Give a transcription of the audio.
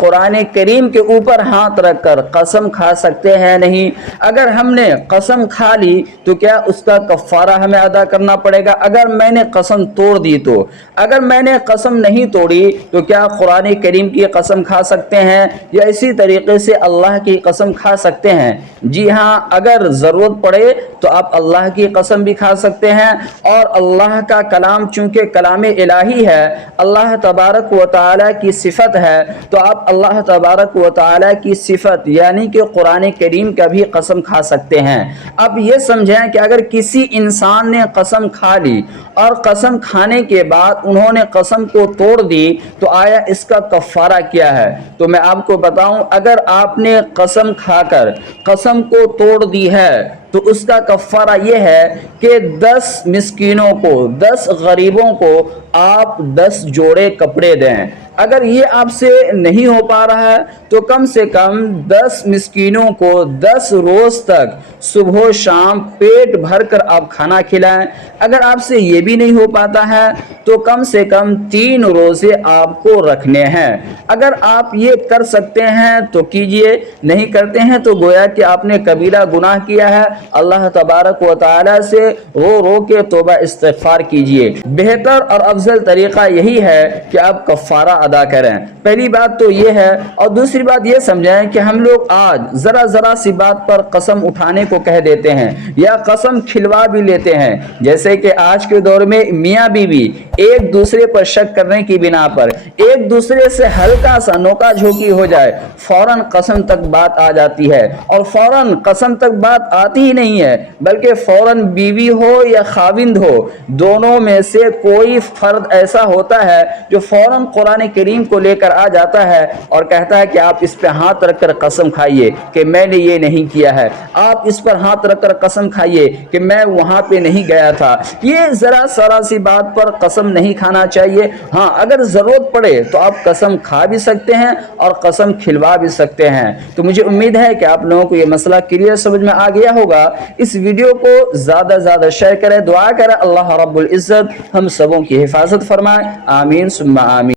قرآن کریم کے اوپر ہاتھ رکھ کر قسم کھا سکتے ہیں نہیں؟ اگر ہم نے قسم کھا لی تو کیا اس کا کفارہ ہمیں ادا کرنا پڑے گا؟ اگر میں نے قسم توڑ دی تو؟ اگر میں نے قسم نہیں توڑی تو کیا قرآن کریم کی قسم کھا سکتے ہیں یا اسی طریقے سے اللہ کی قسم کھا سکتے ہیں؟ جی ہاں، اگر ضرورت پڑے تو آپ اللہ کی قسم بھی کھا سکتے ہیں، اور اللہ کا کلام چونکہ کلام الہی ہے، اللہ تبارک و تعالی کی صفت ہے، تو آپ اللہ تبارک و تعالی کی صفت یعنی کہ قرآن کریم کا بھی قسم کھا سکتے ہیں۔ اب یہ سمجھیں کہ اگر کسی انسان نے قسم کھا لی اور قسم کھانے کے بعد انہوں نے قسم کو توڑ دی تو آیا اس کا کفارہ کیا ہے؟ تو میں آپ کو بتاؤں، اگر آپ نے قسم کھا کر قسم کو توڑ دی ہے تو اس کا کفارہ یہ ہے کہ 10 مسکینوں کو، 10 غریبوں کو آپ 10 جوڑے کپڑے دیں۔ اگر یہ آپ سے نہیں ہو پا رہا ہے تو کم سے کم 10 مسکینوں کو 10 روز تک صبح و شام پیٹ بھر کر آپ کھانا کھلائیں۔ اگر آپ سے یہ بھی نہیں ہو پاتا ہے تو کم سے کم 3 روزے آپ کو رکھنے ہیں۔ اگر آپ یہ کر سکتے ہیں تو کیجئے، نہیں کرتے ہیں تو گویا کہ آپ نے کبیرہ گناہ کیا ہے۔ اللہ تبارک و تعالی سے رو رو کے توبہ استغفار کیجئے۔ بہتر اور افضل طریقہ یہی ہے کہ آپ کفارہ ادا کریں۔ پہلی بات تو یہ ہے، اور دوسری بات یہ سمجھیں کہ ہم لوگ آج ذرا سی بات پر قسم اٹھانے کو کہہ دیتے ہیں یا قسم کھلوا بھی لیتے ہیں، جیسے کہ آج کے دور میں میاں بیوی ایک دوسرے پر شک کرنے کی بنا پر ایک دوسرے سے ہلکا سا نوکا جھوکی ہو جائے فوراً قسم تک بات آ جاتی ہے، اور فوراً قسم تک بات آتی ہی نہیں ہے بلکہ فوراً بیوی ہو یا خاوند ہو، دونوں میں سے کوئی فرد ایسا ہوتا ہے جو فوراً قرآن کریم کو لے کر آ جاتا ہے اور کہتا ہے کہ آپ اس پہ ہاتھ رکھ کر قسم کھائیے کہ میں نے یہ نہیں کیا ہے، آپ اس پر ہاتھ رکھ کر قسم کھائیے کہ میں وہاں پہ نہیں گیا تھا۔ یہ ذرا سی بات پر قسم نہیں کھانا چاہیے۔ ہاں، اگر ضرورت پڑے تو آپ قسم کھا بھی سکتے ہیں اور قسم کھلوا بھی سکتے ہیں۔ تو مجھے امید ہے کہ آپ لوگوں کو یہ مسئلہ کلیئر سمجھ میں آ گیا ہوگا۔ اس ویڈیو کو زیادہ زیادہ شیئر کریں، دعا کریں اللہ رب العزت ہم سبوں کی حفاظت فرمائے، آمین ثم آمین۔